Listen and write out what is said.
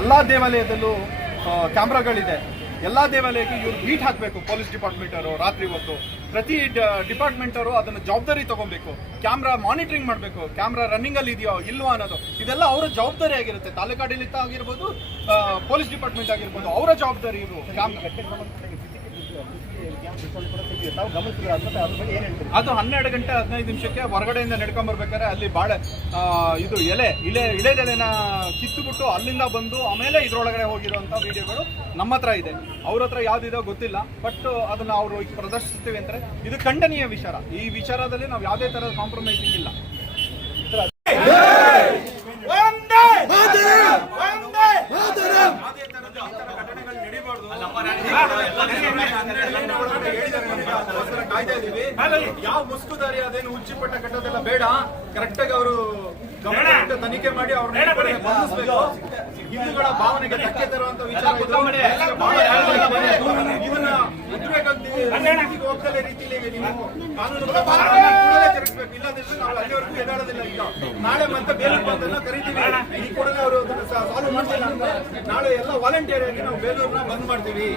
ಎಲ್ಲಾ ದೇವಾಲಯದಲ್ಲೂ ಕ್ಯಾಮ್ರಾಗಳಿದೆ. ಎಲ್ಲ ದೇವಾಲಯಕ್ಕೆ ಇವರು ಬೀಟ್ ಹಾಕಬೇಕು, ಪೊಲೀಸ್ ಡಿಪಾರ್ಟ್ಮೆಂಟ್ ಅವರು ರಾತ್ರಿ ಹೊತ್ತು. ಪ್ರತಿ ಡಿಪಾರ್ಟ್ಮೆಂಟ್ ಅವರು ಅದನ್ನು ಜವಾಬ್ದಾರಿ ತಗೊಬೇಕು. ಕ್ಯಾಮ್ರಾ ಮಾನಿಟರಿಂಗ್ ಮಾಡಬೇಕು. ಕ್ಯಾಮ್ರಾ ರನ್ನಿಂಗ್ ಅಲ್ಲಿ ಇದೆಯೋ ಇಲ್ವೋ ಅನ್ನೋದು. ಇದೆಲ್ಲ ಅವರ ಜವಾಬ್ದಾರಿ ಆಗಿರುತ್ತೆ. ತಾಲೂಕಾಡಳಿತ ಆಗಿರ್ಬೋದು ಪೊಲೀಸ್ ಡಿಪಾರ್ಟ್ಮೆಂಟ್ ಆಗಿರ್ಬೋದು, ಅವರ ಜವಾಬ್ದಾರಿ ಇವರು. ಕ್ಯಾಮ್ರಾ ತಾವು ಗಮನಿಸಿದ್ರೆ ಅದ್ರ ಬಗ್ಗೆ ಏನು ಹೇಳ್ತೀರಿ? ಅದು ಹನ್ನೆರಡು ಗಂಟೆ ಹದಿನೈದು ನಿಮಿಷಕ್ಕೆ ಹೊರಗಡೆಯಿಂದ ನಡ್ಕೊಂಡ್ ಬರ್ಬೇಕಾದ್ರೆ ಅಲ್ಲಿ ಬಾಳೆ ಇದು ಎಲೆ ಇಳೆ ಇಳೆದೆಲೆನ ಕಿತ್ತುಬಿಟ್ಟು ಅಲ್ಲಿಂದ ಬಂದು ಆಮೇಲೆ ಇದ್ರೊಳಗಡೆ ಹೋಗಿರುವಂತ ವಿಡಿಯೋಗಳು ನಮ್ಮ ಹತ್ರ ಇದೆ. ಅವ್ರ ಹತ್ರ ಯಾವ್ದಿದೋ ಗೊತ್ತಿಲ್ಲ ಬಟ್ ಅದನ್ನ ಅವರು ಪ್ರದರ್ಶಿಸ್ತೀವಿ ಅಂದ್ರೆ ಇದು ಖಂಡನೀಯ ವಿಚಾರ. ಈ ವಿಚಾರದಲ್ಲಿ ನಾವು ಯಾವುದೇ ತರದ ಕಾಂಪ್ರಮೈಸಿಂಗ್ ಇಲ್ಲ. ಕಾಯ್ತಾ ಇದೀವಿ. ಯಾವ ಮುಸ್ಕುದಾರಿ ಅದೇನು ಉಚ್ಚಿಪಟ್ಟ ಕಟ್ಟೋದೆಲ್ಲ ಬೇಡ. ಕರೆಕ್ಟ್ ಆಗಿ ಅವರು ತನಿಖೆ ಮಾಡಿ ಅವ್ರ ಬಂಧಿಸ್ಬೇಕು. ಹಿಂದೂಗಳ ಭಾವನೆಗೆ ಧಕ್ಕೆ ತರುವಂತ ವಿಚಾರ. ಇದನ್ನ ಉದ್ರೇಕಕ್ಕೆ ನೀತಿಗೆ ರೀತಿಯಲ್ಲಿ ನೀವು. ಕಾನೂನು ಜರುಗಿಸ್ಬೇಕು ಇಲ್ಲದಿದ್ರೆ ನಾವು ಅಲ್ಲಿವರೆಗೂ ಎದಾಡೋದಿಲ್ಲ ಈಗ. ನಾಳೆ ಮತ್ತೆ ಬೇರೆ ಬಂದನ್ನ ಕರಿತೀವಿ. ಈ ಕೂಡಲೇ ಅವರು ಸಾಲ್ವ್ ಮಾಡ್ತಿಲ್ಲ ನಾಳೆ ಎಲ್ಲ ವಾಲಂಟಿಯರ್ ಆಗಿ ನಾವು ಬೇಲೂರನ್ನ ಬಂದ್ ಮಾಡ್ತೀವಿ.